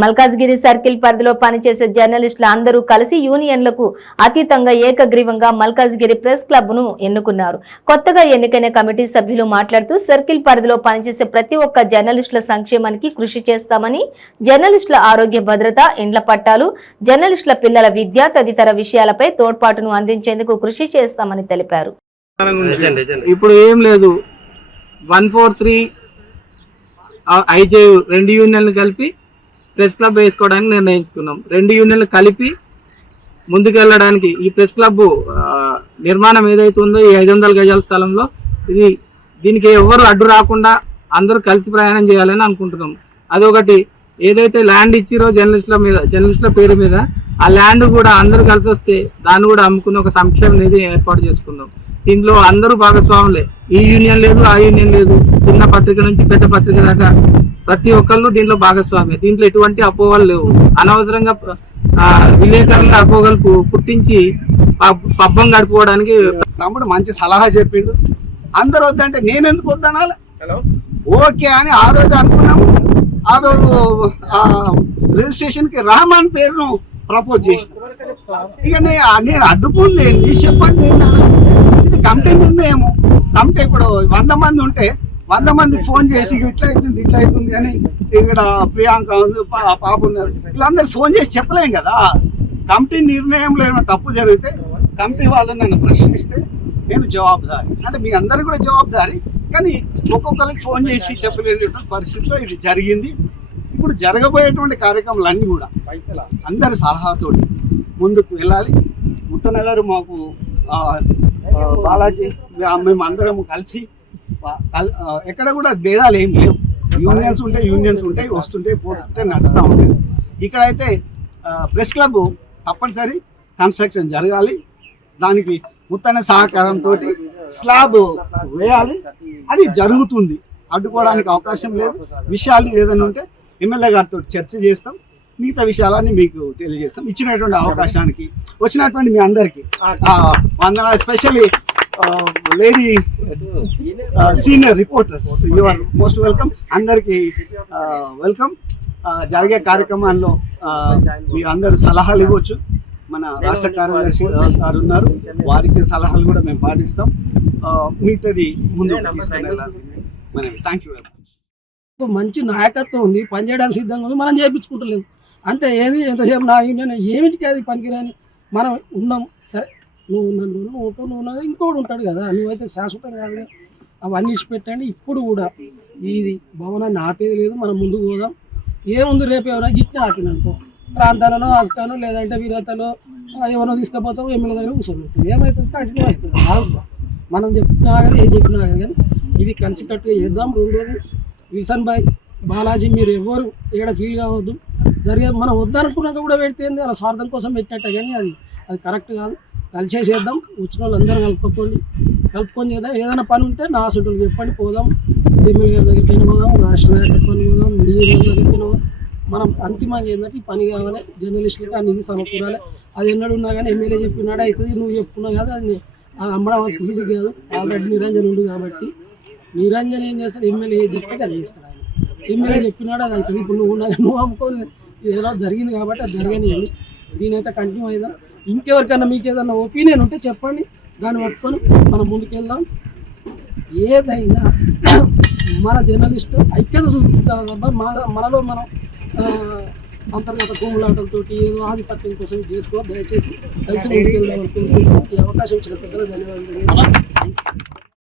Malkajgiri circle పరిధిలో పనిచేసే జర్నలిస్టులు అందరూ కలిసి యూనియన్లకు అతీతంగా ఏకగ్రీవంగా మల్కాజ్గిరి ప్రెస్ క్లబ్ ను ఎన్నుకున్నారు. కొత్తగా ఎన్నికైన కమిటీ సభ్యులు మాట్లాడుతూ సర్కిల్ పరిధిలో పనిచేసే ప్రతి ఒక్క జర్నలిస్టుల సంక్షేమానికి కృషి చేస్తామని, జర్నలిస్టుల ఆరోగ్య భద్రత, ఇండ్ల పట్టాలు, జర్నలిస్టుల పిల్లల విద్య తదితర విషయాలపై తోడ్పాటును అందించేందుకు కృషి చేస్తామని తెలిపారు. ఇప్పుడు ఏం లేదు, 143 ఐజే 2 యూనియన్లు కలిపి ప్రెస్ క్లబ్ వేసుకోవడానికి నిర్ణయించుకున్నాం. 2 యూనియన్లు కలిపి ముందుకెళ్ళడానికి ఈ ప్రెస్ క్లబ్ నిర్మాణం ఏదైతే ఉందో ఈ 500 గజాల స్థలంలో దీనికి ఎవరు అడ్డు రాకుండా అందరూ కలిసి ప్రయాణం చేయాలని అనుకుంటున్నాం. అదొకటి. ఏదైతే ల్యాండ్ ఇచ్చిరో జర్నలిస్టుల పేరు మీద ఆ ల్యాండ్ కూడా అందరూ కలిసి వస్తే దాన్ని కూడా అమ్ముకుని ఒక సంక్షేమ నిధి ఏర్పాటు చేసుకుందాం. దీంట్లో అందరూ భాగస్వాములే. ఈ యూనియన్ లేదు, ఆ యూనియన్ లేదు, చిన్న పత్రిక నుంచి పెద్ద పత్రిక దాకా ప్రతి ఒక్కళ్ళు దీంట్లో భాగస్వామి. దీంట్లో ఎటువంటి అపోహలు లేవు. అనవసరంగా విలేకరుల అపోహలు పుట్టించి పబ్బం గడుపుకోవడానికి తమ్ముడు మంచి సలహా చెప్పిండు. అందరు వద్దంటే నేను ఎందుకు వద్దనాలి? ఓకే అని ఆ రోజు అనుకున్నాము. ఆ రోజు రిజిస్ట్రేషన్ కి రహమాన్ పేరును ప్రపోజ్ చేసిన. ఇక నేను అడ్డుకుంది చెప్పండి. ఇది కమిటీ నిర్ణయము. కమిటీ ఇప్పుడు 100 మంది ఉంటే 100 మందికి ఫోన్ చేసి ఇట్లా అవుతుంది అని ఇక్కడ ప్రియాంక ఉంది, పాప ఉన్నారు, వీళ్ళందరికీ ఫోన్ చేసి చెప్పలేం కదా. కమిటీ నిర్ణయంలో ఏమైనా తప్పు జరిగితే కమిటీ వాళ్ళు నన్ను ప్రశ్నిస్తే నేను జవాబుదారి, అంటే మీ అందరూ కూడా జవాబుదారి. కానీ ఒక్కొక్కరికి ఫోన్ చేసి చెప్పలేనటువంటి పరిస్థితిలో ఇది జరిగింది. ఇప్పుడు జరగబోయేటువంటి కార్యక్రమాలన్నీ కూడా అందరి సలహాతో ముందుకు వెళ్ళాలి. ముత్తన్న గారు మాకు బాలాజీ మేము అందరము కలిసి ఎక్కడ కూడా భేదాలు ఏం లేవు. యూనియన్స్ ఉంటాయి, వస్తుంటాయి, పోతుంటే నడుస్తూ ఉంటాయి. ఇక్కడైతే ప్రెస్ క్లబ్ తప్పనిసరి కన్స్ట్రక్షన్ జరగాలి. దానికి ముత్తన్న సహకారంతో స్లాబ్ వేయాలి. అది జరుగుతుంది, అడ్డుకోవడానికి అవకాశం లేదు. విషయాలు ఏదైనా ఉంటే ఎమ్మెల్యే గారితో చర్చ చేస్తాం. మిగతా విషయాలన్నీ మీకు తెలియజేస్తాం. ఇచ్చినటువంటి అవకాశానికి వచ్చినటువంటి మీ అందరికీ especially lady senior reporters, you are most welcome. అందరికీ వెల్కమ్. జరిగే కార్యక్రమాల్లో మీ అందరు సలహాలు ఇవ్వచ్చు. మన రాష్ట్ర కార్యదర్శి గారు ఉన్నారు, వారిచ్చే సలహాలు కూడా మేము పాటిస్తాం. మిగతాది ముందుకు తీసుకుని వెళ్ళాలి. Thank you very much. మంచి నాయకత్వం ఉంది, పనిచేయడానికి సిద్ధంగా ఉంది, మనం చేయించుకుంటలేము అంతే. ఏది ఎంతసేపు నా యూనియన్ ఏమిటికి అది పనికిరాని మనం ఉన్నాం. సరే, నువ్వు ఉన్నది ఇంకోటి ఉంటాడు కదా, నువ్వైతే శాశ్వతం కాదు. అవన్నీ ఇచ్చిపెట్టండి. ఇప్పుడు కూడా ఇది భవనాన్ని ఆపేది లేదు, మనం ముందుకు పోదాం. ఏముంది, రేపు ఎవరైనా గిట్టిన ఆపిననుకో ప్రాంతాలలో అస్కానో లేదంటే వీరతలో ఎవరో తీసుకుపోతాం, ఎమ్మెల్యే దగ్గర కూర్చోబెడతాం. ఏమవుతుంది, కంటిన్యూ అవుతుంది. మనం చెప్పినా కానీ ఏం చెప్పినా కానీ ఇది కలిసికట్టుగా చేద్దాం. రెండోది, విల్సన్ భాయ్, బాలాజీ, మీరు ఎవరు ఏడ ఫీల్ కావద్దు. జరిగేది మనం వద్దనుకున్నాక కూడా పెడితే అలా స్వార్థం కోసం పెట్టినట్టే, కానీ అది కరెక్ట్ కాదు. కలిసేసేద్దాం. వచ్చిన వాళ్ళు అందరూ కలుపుకొని చేద్దాం. ఏదైనా పని ఉంటే నా అసలు చెప్పండి, పోదాం. ఎమ్మెల్యే గారి దగ్గరికి పోదాం, రాష్ట్ర నాయకుల పని పోదాం, మీరు దగ్గరికి పోదాం. మనం అంతిమంగా ఏంటంటే ఈ పని కావాలి, జర్నలిస్టులకి ఆ నిధి సమకూరాలి. అది ఎన్నడూ ఉన్నా కానీ ఎమ్మెల్యే చెప్పినాడు అవుతుంది, నువ్వు చెప్పుకున్నావు కదా, అది అమ్మడం ఈజీ కాదు. ఆల్రెడీ నిరంజన్ ఉంది కాబట్టి నిరంజన్ ఏం చేస్తాడు, ఎమ్మెల్యే చెప్పి అది చేస్తాడు. ఆయన ఎమ్మెల్యే చెప్పినాడు అది అవుతుంది. ఇప్పుడు నువ్వు అమ్ముకొని ఏదో జరిగింది కాబట్టి అది జరగనివ్వండి. దీనైతే కంటిన్యూ అయిదాం. ఇంకెవరికైనా మీకు ఏదైనా ఒపీనియన్ ఉంటే చెప్పండి, దాన్ని పట్టుకొని మనం ముందుకెళ్దాం. ఏదైనా మన జర్నలిస్టు ఐక్యత చూపించాలి తప్ప మనలో మనం అంతర్గత భూములాటలతో ఏదో ఆధిపత్యం కోసం చేసుకో. దయచేసి కలిసి ముందుకెళ్దాం అనుకుంటున్నాం. ఈ అవకాశం ఇచ్చిన పెద్దలు ధన్యవాదాలు.